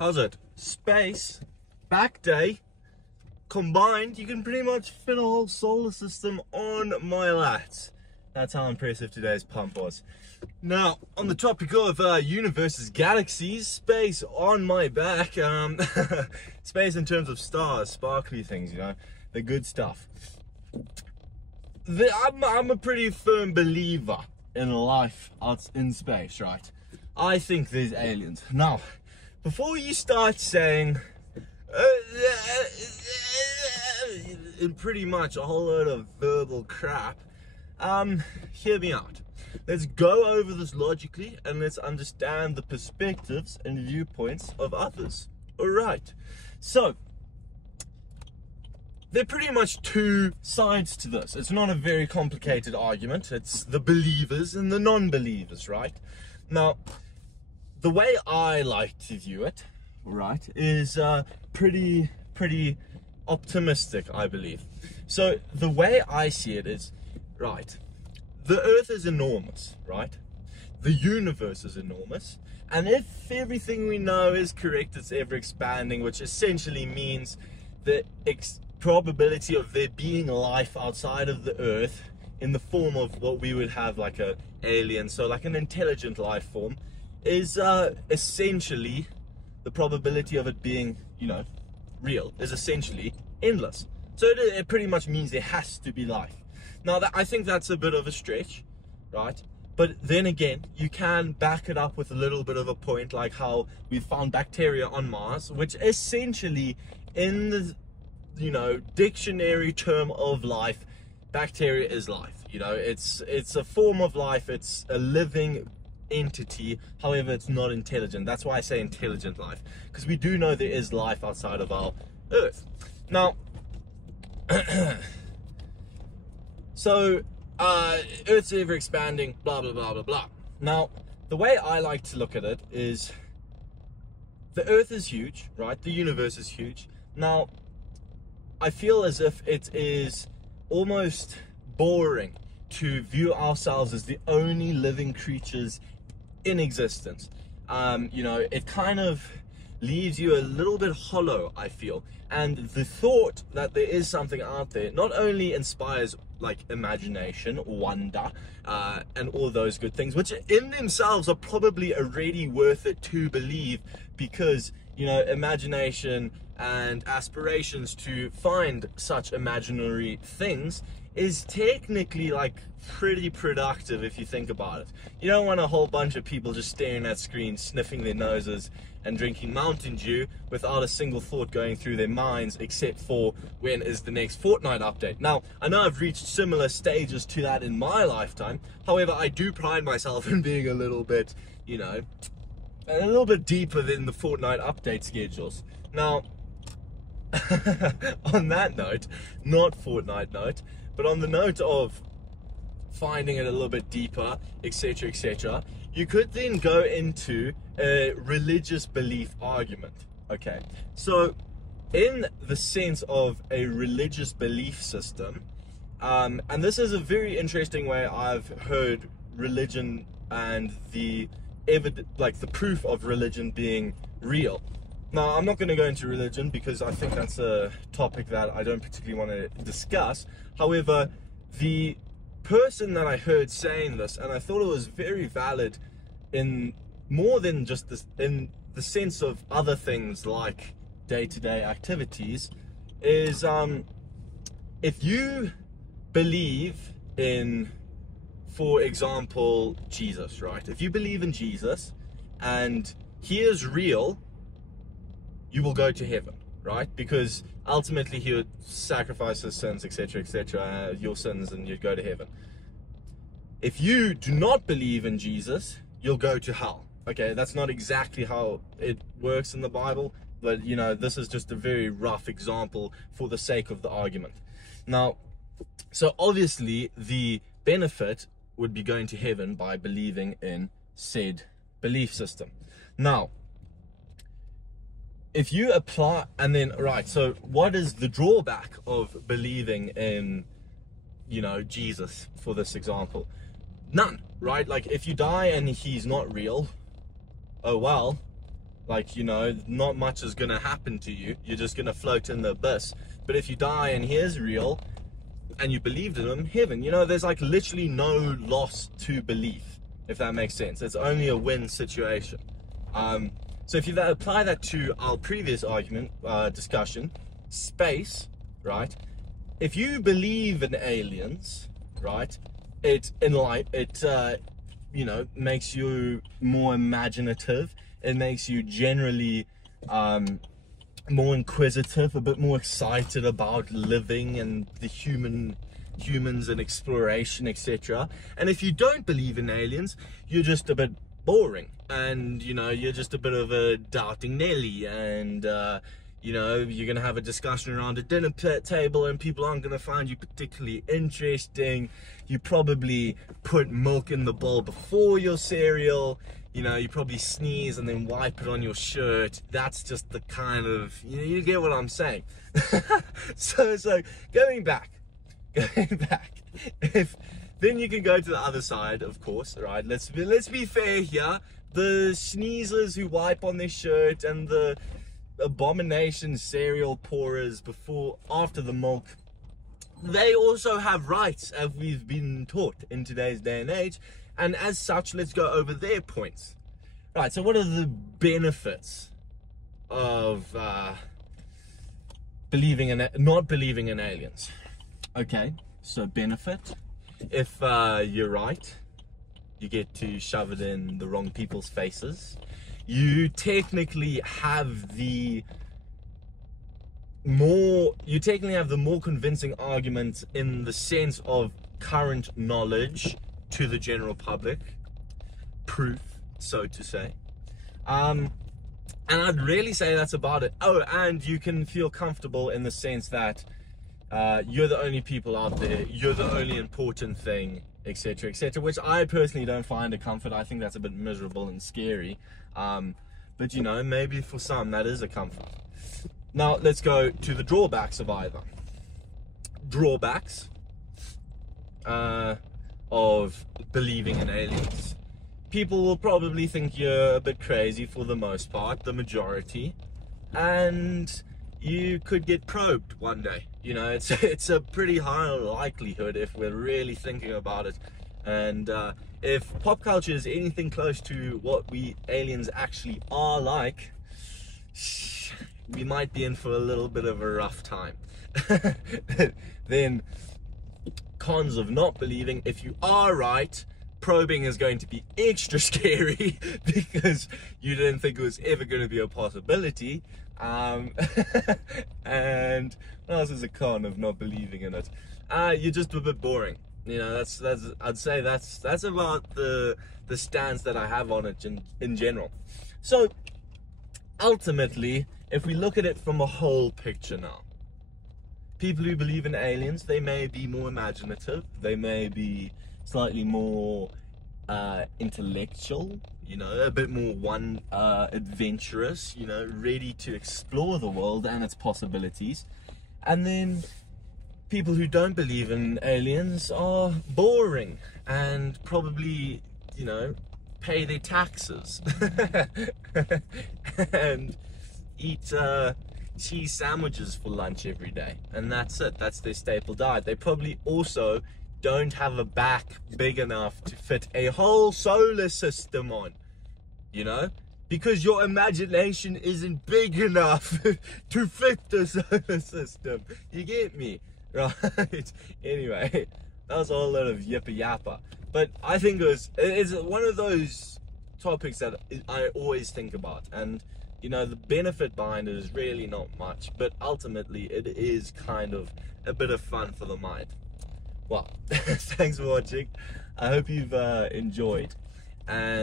How's it? Space, back day, combined, you can pretty much fit a whole solar system on my lats. That's how impressive today's pump was. Now, on the topic of universes, galaxies, space on my back, space in terms of stars, sparkly things, you know, the good stuff. I'm a pretty firm believer in life out in space, right? I think there's aliens. Now, before you start saying pretty much a whole load of verbal crap, hear me out. Let's go over this logically and let's understand the perspectives and viewpoints of others. Alright, so there are pretty much two sides to this. It's not a very complicated argument. It's the believers and the non-believers, right? Now, the way I like to view it, right, is pretty optimistic, I believe. So the way I see it is, right, the earth is enormous, right? The universe is enormous. And if everything we know is correct, it's ever expanding, which essentially means the probability of there being life outside of the earth in the form of what we would have like an alien, so like an intelligent life form, is essentially the probability of it being, you know, real is essentially endless. So it pretty much means there has to be life. Now, I think that's a bit of a stretch, right? But then again, you can back it up with a little bit of a point, like how we found bacteria on Mars, which essentially, in the, you know, dictionary term of life, bacteria is life. You know, it's a form of life. It's a living entity. However, it's not intelligent. That's why I say intelligent life, because we do know there is life outside of our Earth. Now, so Earth's ever expanding, blah blah blah blah blah. Now, the way I like to look at it is, the Earth is huge, right? The universe is huge. Now, I feel as if it is almost boring to view ourselves as the only living creatures in existence. You know, it kind of leaves you a little bit hollow, I feel. And the thought that there is something out there not only inspires like imagination, wonder, and all those good things, which in themselves are probably already worth it to believe, because, you know, imagination and aspirations to find such imaginary things is technically like pretty productive if you think about it. You don't want a whole bunch of people just staring at screens, sniffing their noses and drinking Mountain Dew without a single thought going through their minds, except for when is the next Fortnite update. Now, I know I've reached similar stages to that in my lifetime. However, I do pride myself in being a little bit, you know, a little bit deeper than the Fortnite update schedules. Now, on that note, not Fortnite note, but on the note of finding it a little bit deeper, etc., etc., you could then go into a religious belief argument. Okay, so in the sense of a religious belief system, and this is a very interesting way I've heard religion and the evidence, like the proof of religion being real. Now, I'm not going to go into religion because I think that's a topic that I don't particularly want to discuss. However, the person that I heard saying this, and I thought it was very valid in more than just this, in the sense of other things like day-to-day activities, is if you believe in, for example, Jesus, right? If you believe in Jesus and he is real, you will go to heaven, right? Because ultimately he would sacrifice his sins, etc., etc., your sins, and you'd go to heaven. If you do not believe in Jesus, you'll go to hell. Okay, that's not exactly how it works in the Bible, but, you know, this is just a very rough example for the sake of the argument. Now, so obviously the benefit would be going to heaven by believing in said belief system. Now, if you apply, and then, right, so what is the drawback of believing in, you know, Jesus, for this example? None, right? Like, if you die and he's not real, oh well, Like, you know, not much is gonna happen to you. You're just gonna float in the abyss. But if you die and he is real, and you believed in him, heaven. You know, there's like literally no loss to belief, if that makes sense. It's only a win situation. So if you apply that to our previous argument, discussion, space, right? If you believe in aliens, right, you know, makes you more imaginative. It makes you generally more inquisitive, a bit more excited about living and the humans and exploration, etc. And if you don't believe in aliens, you're just a bit boring, and you know, you're just a bit of a doubting Nelly, and you know, you're gonna have a discussion around a dinner table and people aren't gonna find you particularly interesting. You probably put milk in the bowl before your cereal. You know, you probably sneeze and then wipe it on your shirt. That's just the kind of, you know, you get what I'm saying. So going back, if then you can go to the other side, of course, right? Let's be fair here. The sneezers who wipe on their shirt and the abomination cereal pourers after the milk, they also have rights, as we've been taught in today's day and age. And as such, let's go over their points. Right, so what are the benefits of not believing in aliens? Okay, so benefit. If you're right, you get to shove it in the wrong people's faces. You technically have the more convincing argument in the sense of current knowledge to the general public, proof, so to say. And I'd really say that's about it. Oh, and you can feel comfortable in the sense that you're the only people out there, you're the only important thing, etc., etc., which I personally don't find a comfort. I think that's a bit miserable and scary. But you know, maybe for some that is a comfort. Now let's go to the drawbacks of either. Drawbacks of believing in aliens. People will probably think you're a bit crazy for the most part, the majority, and you could get probed one day. You know, it's a pretty high likelihood if we're really thinking about it. And if pop culture is anything close to what we aliens actually are like, we might be in for a little bit of a rough time. Then cons of not believing: if you are right, probing is going to be extra scary because you didn't think it was ever going to be a possibility. And what else is a con of not believing in it? You're just a bit boring. You know, I'd say that's about the stance that I have on it in general. So ultimately, if we look at it from a whole picture now, people who believe in aliens, they may be more imaginative, they may be slightly more intellectual, you know, a bit more adventurous, you know, ready to explore the world and its possibilities. And then people who don't believe in aliens are boring and probably, you know, pay their taxes and eat cheese sandwiches for lunch every day, and that's it. That's their staple diet. They probably also don't have a back big enough to fit a whole solar system on, you know, because your imagination isn't big enough to fit the solar system. You get me? Right? Anyway, that was a whole lot of yippa yappa, but I think it's one of those topics that I always think about, and you know, the benefit behind it is really not much, but ultimately it is kind of a bit of fun for the mind. Well, thanks for watching. I hope you've enjoyed, and